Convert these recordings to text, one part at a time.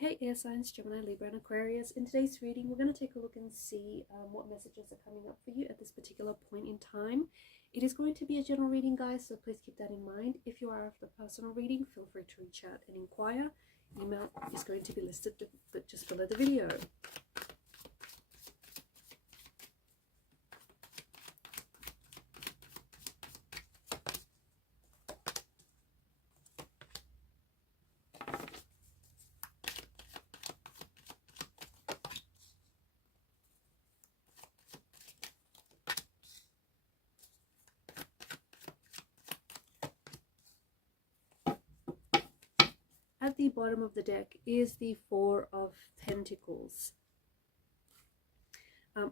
Hey air signs, Gemini, Libra and Aquarius. In today's reading, we're going to take a look and see what messages are coming up for you at this particular point in time. It is going to be a general reading, guys, so please keep that in mind. If you are after personal reading, feel free to reach out and inquire. Email is going to be listed just below the video. At the bottom of the deck is the Four of Pentacles.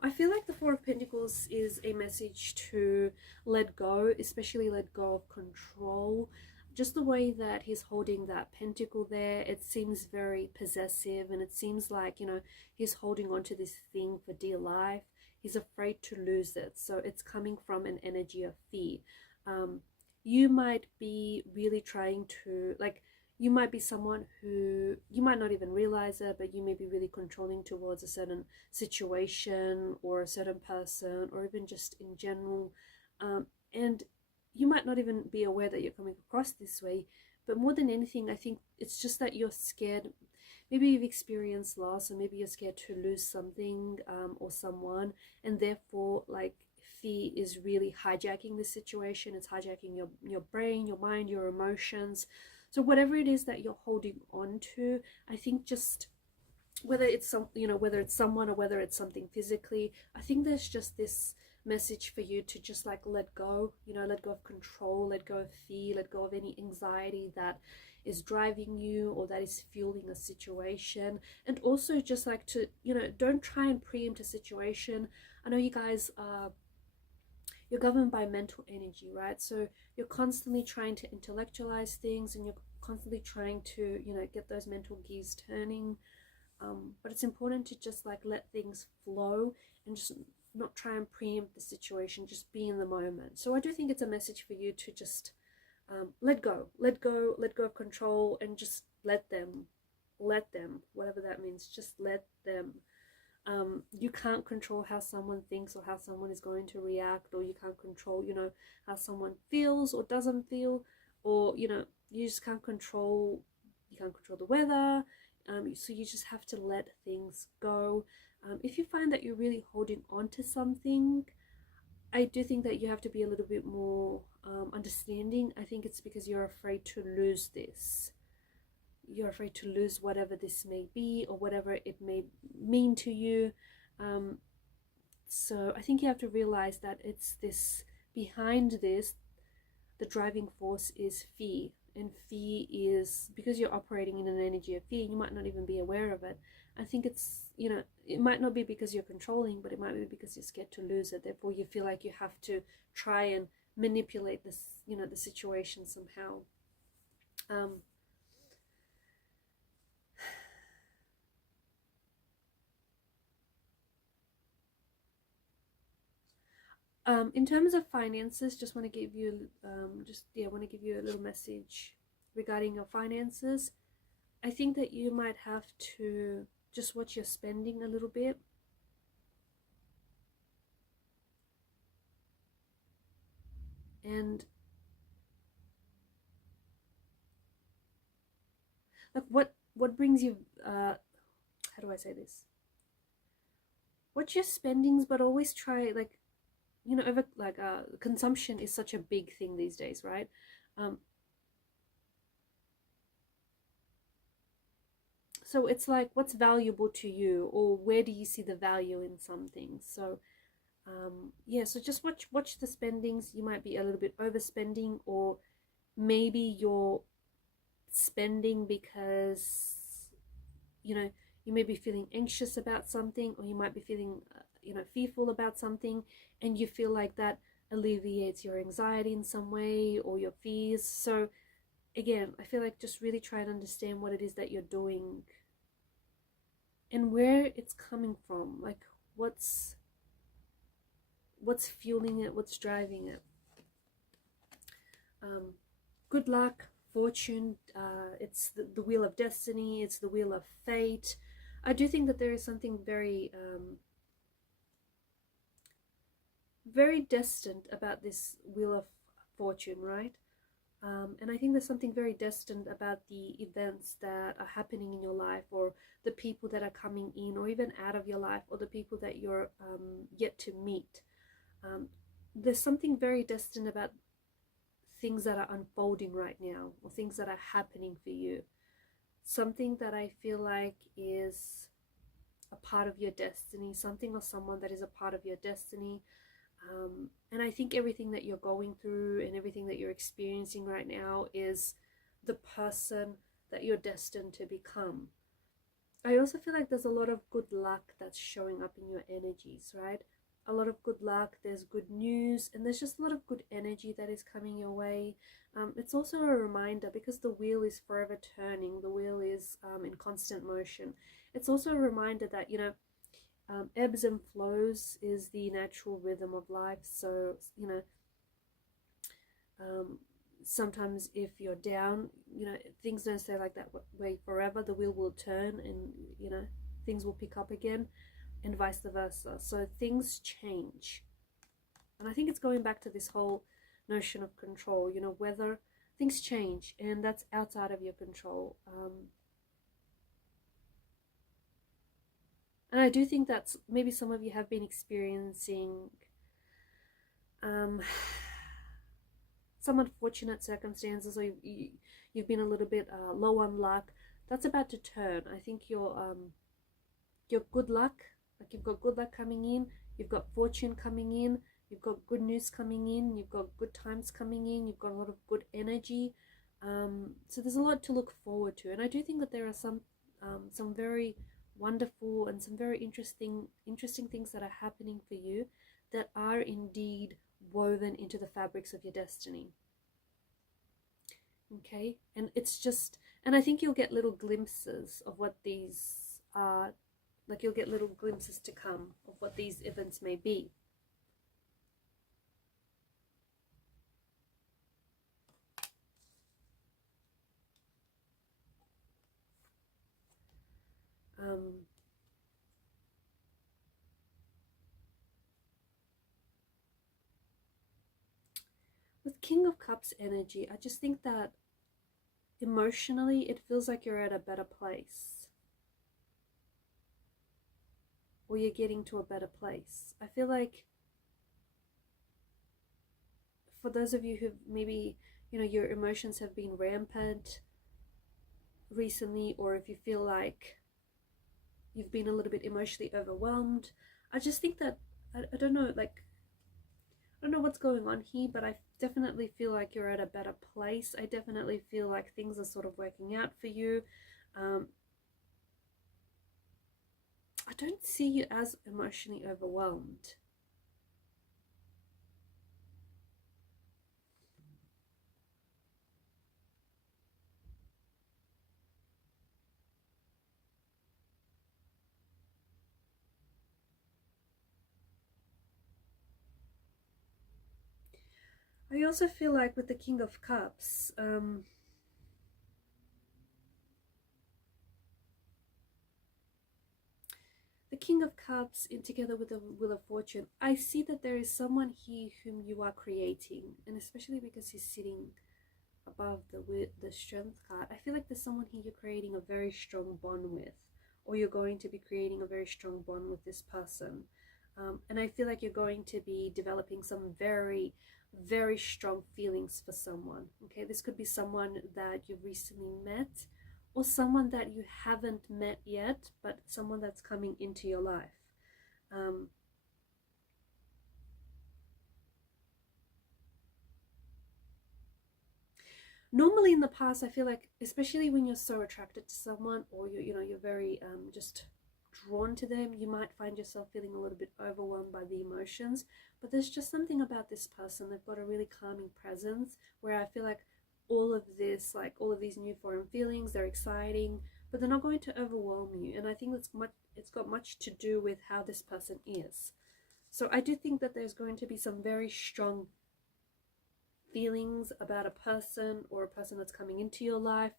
I feel like the Four of Pentacles is a message to let go, especially let go of control. Just the way that he's holding that pentacle there, it seems very possessive, and it seems like, you know, he's holding on to this thing for dear life. He's afraid to lose it. So it's coming from an energy of fear. You might be really trying to, like, you might be someone who, you might not even realize it, but you may be really controlling towards a certain situation or a certain person, or even just in general. And you might not even be aware that you're coming across this way. But more than anything, I think it's just that you're scared. Maybe you've experienced loss, or maybe you're scared to lose something or someone. And therefore, like, fear is really hijacking the situation. It's hijacking your brain, your mind, your emotions. So whatever it is that you're holding on to, I think just whether it's whether it's someone or whether it's something physically, I think there's just this message for you to just like let go, let go of control, let go of fear, let go of any anxiety that is driving you or that is fueling a situation. And also just like to, don't try and preempt a situation. I know you guys are, you're governed by mental energy, right? So you're constantly trying to intellectualize things, and you're constantly trying to, get those mental gears turning. But it's important to just like let things flow and just not try and preempt the situation, just be in the moment. So I do think it's a message for you to just let go of control, and just let them, whatever that means, just let them. You can't control how someone thinks or how someone is going to react, or you can't control, how someone feels or doesn't feel, or, you just can't control, the weather. So you just have to let things go. If you find that you're really holding on to something, I do think that you have to be a little bit more understanding. I think it's because you're afraid to lose this. You're afraid to lose whatever this may be, or whatever it may mean to you. So I think you have to realize that it's this, behind this, the driving force is fear. And fear is, because you're operating in an energy of fear, you might not even be aware of it. I think it's, it might not be because you're controlling, but it might be because you're scared to lose it. Therefore, you feel like you have to try and manipulate this, the situation somehow. In terms of finances, just want to give you, want to give you a little message regarding your finances. I think that you might have to just watch your spending a little bit. And like what brings you, how do I say this? Watch your spendings, but always try, like, consumption is such a big thing these days, right? So it's like, what's valuable to you, or where do you see the value in something? So yeah, so just watch the spendings. You might be a little bit overspending, or maybe you're spending because you may be feeling anxious about something, or you might be feeling fearful about something, and you feel like that alleviates your anxiety in some way, or your fears. So again, I feel like just really try to understand what it is that you're doing and where it's coming from. Like, what's fueling it, what's driving it. Good luck fortune, it's the wheel of destiny, it's the wheel of fate. I do think that there is something very very destined about this wheel of fortune, right? And I think there's something very destined about the events that are happening in your life, or the people that are coming in or even out of your life, or the people that you're yet to meet. There's something very destined about things that are unfolding right now, or things that are happening for you. Something that I feel like is a part of your destiny, something or someone that is a part of your destiny. And I think everything that you're going through and everything that you're experiencing right now is the person that you're destined to become. I also feel like there's a lot of good luck that's showing up in your energies, right? A lot of good luck, there's good news, and there's just a lot of good energy that is coming your way. It's also a reminder, because the wheel is forever turning, the wheel is in constant motion. It's also a reminder that, you know, ebbs and flows is the natural rhythm of life. So, you know, sometimes if you're down, you know, things don't stay like that way forever. The wheel will turn, and, you know, things will pick up again, and vice versa. So things change. And I think it's going back to this whole notion of control, you know, whether things change, and that's outside of your control. And I do think that maybe some of you have been experiencing some unfortunate circumstances, or you've been a little bit low on luck. That's about to turn. I think your good luck, like you've got good luck coming in, you've got fortune coming in, you've got good news coming in, you've got good times coming in, you've got a lot of good energy. So there's a lot to look forward to, and I do think that there are some very wonderful and some very interesting things that are happening for you, that are indeed woven into the fabrics of your destiny. Okay, and it's just, and I think you'll get little glimpses of what these are, like you'll get little glimpses to come of what these events may be. With King of Cups energy, I just think that emotionally it feels like you're at a better place, or you're getting to a better place. I feel like for those of you who maybe, you know, your emotions have been rampant recently, or if you feel like you've been a little bit emotionally overwhelmed, I just think that, I don't know, like, I don't know what's going on here, but I definitely feel like you're at a better place. I definitely feel like things are sort of working out for you. I don't see you as emotionally overwhelmed. I also feel like with the King of Cups, the King of Cups in together with the Wheel of Fortune, I see that there is someone here whom you are creating, and especially because he's sitting above the Strength card, I feel like there's someone here you're creating a very strong bond with, or you're going to be creating a very strong bond with this person. And I feel like you're going to be developing some very, very strong feelings for someone. Okay, this could be someone that you recently met, or someone that you haven't met yet, but someone that's coming into your life. Normally in the past, I feel like, especially when you're so attracted to someone, or you're very just drawn to them, you might find yourself feeling a little bit overwhelmed by the emotions. But there's just something about this person. They've got a really calming presence, where I feel like all of this, like all of these new foreign feelings, they're exciting, but they're not going to overwhelm you. And I think it's got much to do with how this person is. So I do think that there's going to be some very strong feelings about a person or a person that's coming into your life.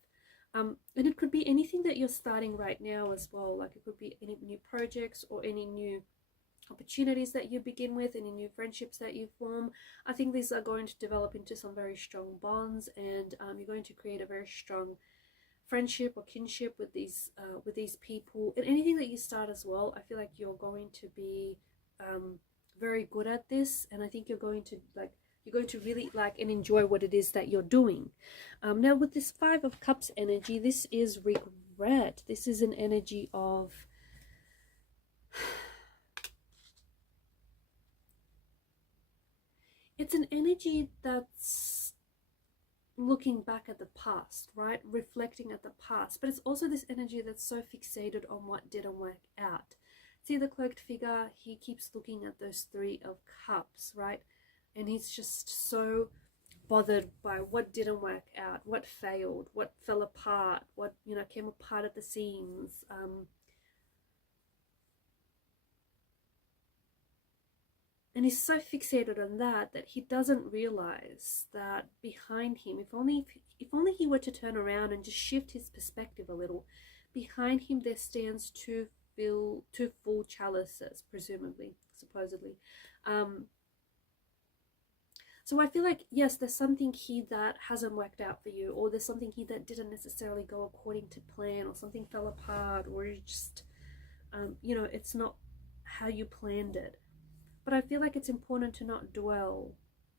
And it could be anything that you're starting right now as well. Like it could be any new projects or any new opportunities that you begin with, any new friendships that you form. I think these are going to develop into some very strong bonds, and you're going to create a very strong friendship or kinship with these people. And anything that you start as well, I feel like you're going to be very good at this, and I think you're going to really like and enjoy what it is that you're doing. Now with this Five of Cups energy, this is regret. This is an energy of it's an energy that's looking back at the past, right? Reflecting at the past. But it's also this energy that's so fixated on what didn't work out. See the cloaked figure, he keeps looking at those Three of Cups, right? And he's just so bothered by what didn't work out, what failed, what fell apart, what, you know, came apart at the seams. And he's so fixated on that he doesn't realize that behind him, if only he were to turn around and just shift his perspective a little, behind him there stands two full chalices, supposedly. So I feel like, yes, there's something here that hasn't worked out for you, or there's something here that didn't necessarily go according to plan, or something fell apart, or you just, you know, it's not how you planned it. But I feel like it's important to not dwell,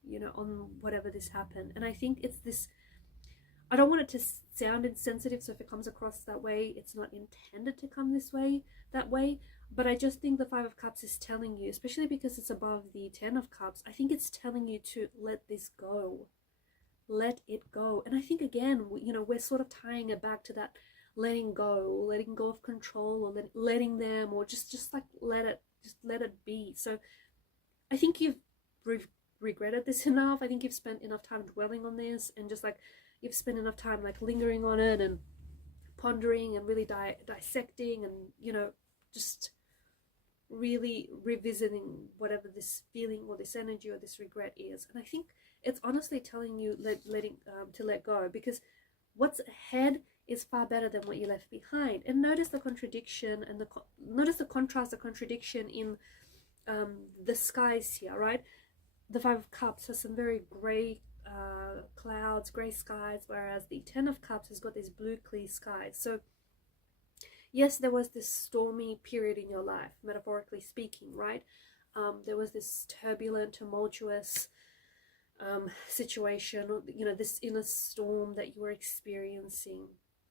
you know, on whatever this happened. And I think it's this, I don't want it to sound insensitive, so if it comes across that way, it's not intended to come that way. But I just think the Five of Cups is telling you, especially because it's above the Ten of Cups, I think it's telling you to let this go. Let it go. And I think, again, you know, we're sort of tying it back to that letting go of control, or letting them, or just like let it be. So I think you've regretted this enough. I think you've spent enough time dwelling on this, and just like you've spent enough time like lingering on it and pondering and really dissecting, and, you know, just really revisiting whatever this feeling or this energy or this regret is. And I think it's honestly telling you to let go, because what's ahead is far better than what you left behind. And notice the contradiction and notice the contrast, the contradiction in the skies here, right? The Five of Cups has some very grey clouds, grey skies, whereas the Ten of Cups has got these blue clear skies. So yes, there was this stormy period in your life, metaphorically speaking, right? There was this turbulent, tumultuous situation, you know, this inner storm that you were experiencing.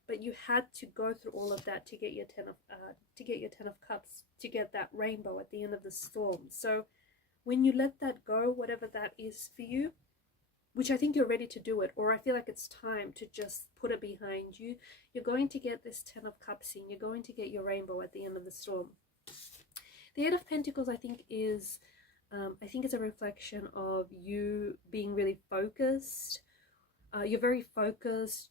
But you had to go through all of that to get your Ten of Cups, to get that rainbow at the end of the storm. So when you let that go, whatever that is for you, which I think you're ready to do it, or I feel like it's time to just put it behind you, you're going to get this Ten of Cups in. You're going to get your rainbow at the end of the storm. The Eight of Pentacles, I think, is it's a reflection of you being really focused. You're very focused.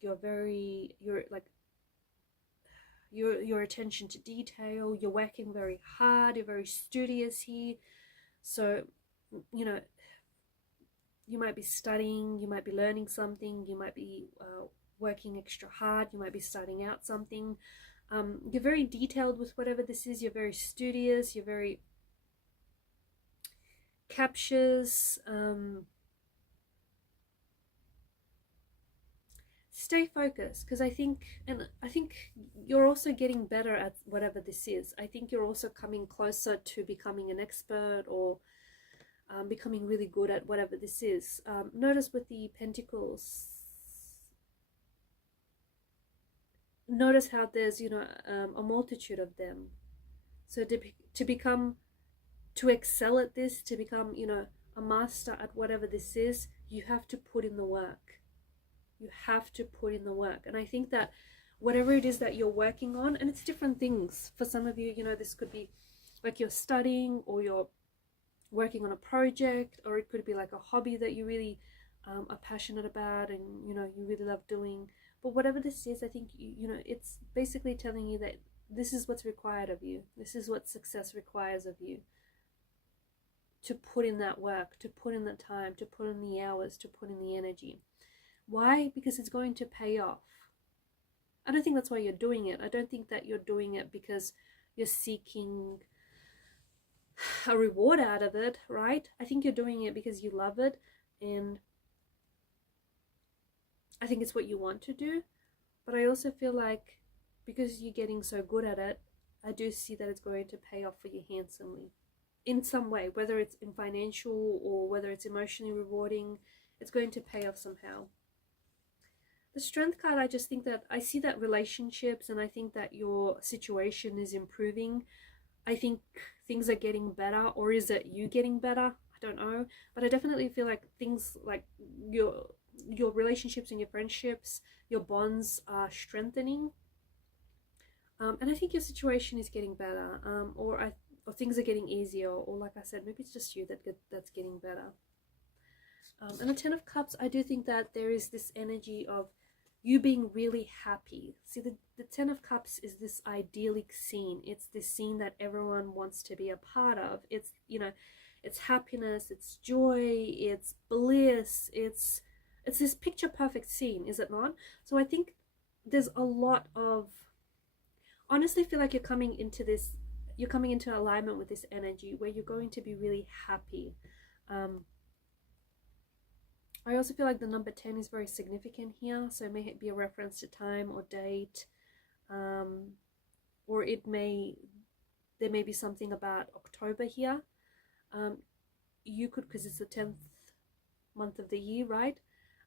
Your attention to detail. You're working very hard. You're very studious here. So, you know, you might be studying, you might be learning something, you might be working extra hard, you might be starting out something. You're very detailed with whatever this is. You're very studious, you're very captious. Stay focused, because I think you're also getting better at whatever this is. I think you're also coming closer to becoming an expert, or becoming really good at whatever this is. Notice with the Pentacles, notice how there's, you know, a multitude of them. So to excel at this, to become, you know, a master at whatever this is, you have to put in the work. You have to put in the work. And I think that whatever it is that you're working on, and it's different things. For some of you, you know, this could be like you're studying, or you're working on a project, or it could be like a hobby that you really are passionate about, and, you know, you really love doing. But whatever this is, I think, you know, it's basically telling you that this is what's required of you. This is what success requires of you. to put in that work, to put in the time, to put in the hours, to put in the energy. Why? Because it's going to pay off. I don't think that's why you're doing it. I don't think that you're doing it because you're seeking a reward out of it, right? I think you're doing it because you love it, and I think it's what you want to do. But I also feel like because you're getting so good at it, I do see that it's going to pay off for you handsomely in some way, whether it's in financial or whether it's emotionally rewarding. It's going to pay off somehow. The Strength card, I just think that I see that relationships, and I think that your situation is improving. I think things are getting better, or is it you getting better? I don't know, but I definitely feel like things like your relationships and your friendships, your bonds are strengthening, and I think your situation is getting better, or things are getting easier, or like I said, maybe it's just you that's getting better. And the Ten of Cups, I do think that there is this energy of you being really happy. See, the Ten of Cups is this idyllic scene. It's this scene that everyone wants to be a part of. It's, you know, it's happiness, it's joy, it's bliss, it's this picture perfect scene, is it not? So I think there's a lot of, honestly feel like you're coming into alignment with this energy where you're going to be really happy. I also feel like the number 10 is very significant here, so it may be a reference to time or date, or there may be something about October here. You could, because it's the 10th month of the year, right?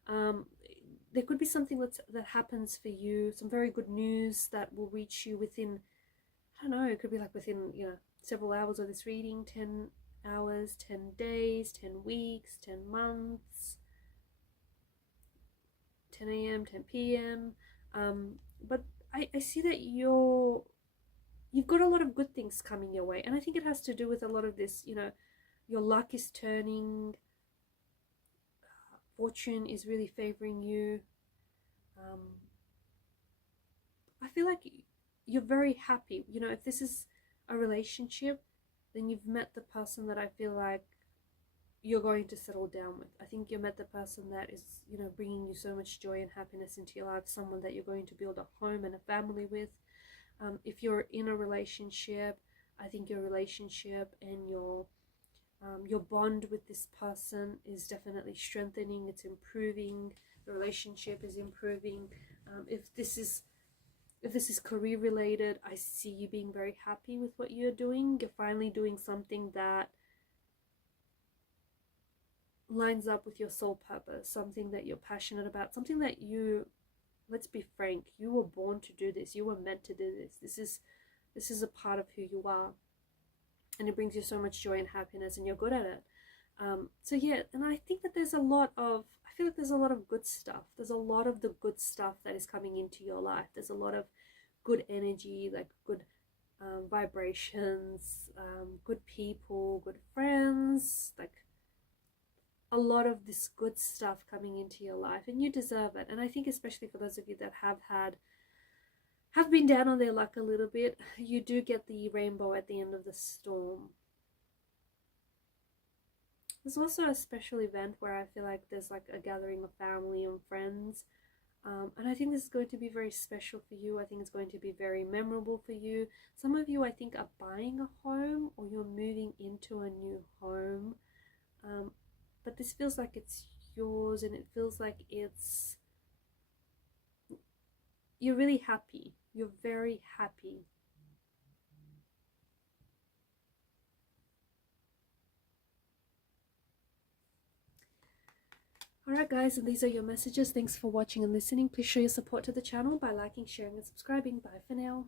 There could be something that happens for you, some very good news that will reach you within, I don't know, it could be like within, you know, several hours of this reading, 10 hours, 10 days, 10 weeks, 10 months, 10 a.m., 10 p.m. But I see that you've got a lot of good things coming your way. And I think it has to do with a lot of this, you know, your luck is turning, fortune is really favoring you. I feel like you're very happy. You know, if this is a relationship, then you've met the person that I feel like you're going to settle down with. I think you met the person that is, you know, bringing you so much joy and happiness into your life, someone that you're going to build a home and a family with. If you're in a relationship, I think your relationship and your bond with this person is definitely strengthening, it's improving, the relationship is improving. If this is career related, I see you being very happy with what you're doing. You're finally doing something that lines up with your soul purpose, something that you're passionate about, something that you, let's be frank, you were born to do this, you were meant to do this. This is a part of who you are, and it brings you so much joy and happiness, and you're good at it. So yeah, and I think that there's a lot of, I feel like there's a lot of good stuff. There's a lot of the good stuff that is coming into your life. There's a lot of good energy, like good vibrations, good people, good friends, like a lot of this good stuff coming into your life, and you deserve it. And I think especially for those of you that have been down on their luck a little bit, you do get the rainbow at the end of the storm. There's also a special event where I feel like there's like a gathering of family and friends, and I think this is going to be very special for you. I think it's going to be very memorable for you. Some of you, I think, are buying a home, or you're moving into a new home, but this feels like it's yours, and it feels like you're really happy. You're very happy. Alright guys, and these are your messages. Thanks for watching and listening. Please show your support to the channel by liking, sharing and subscribing. Bye for now.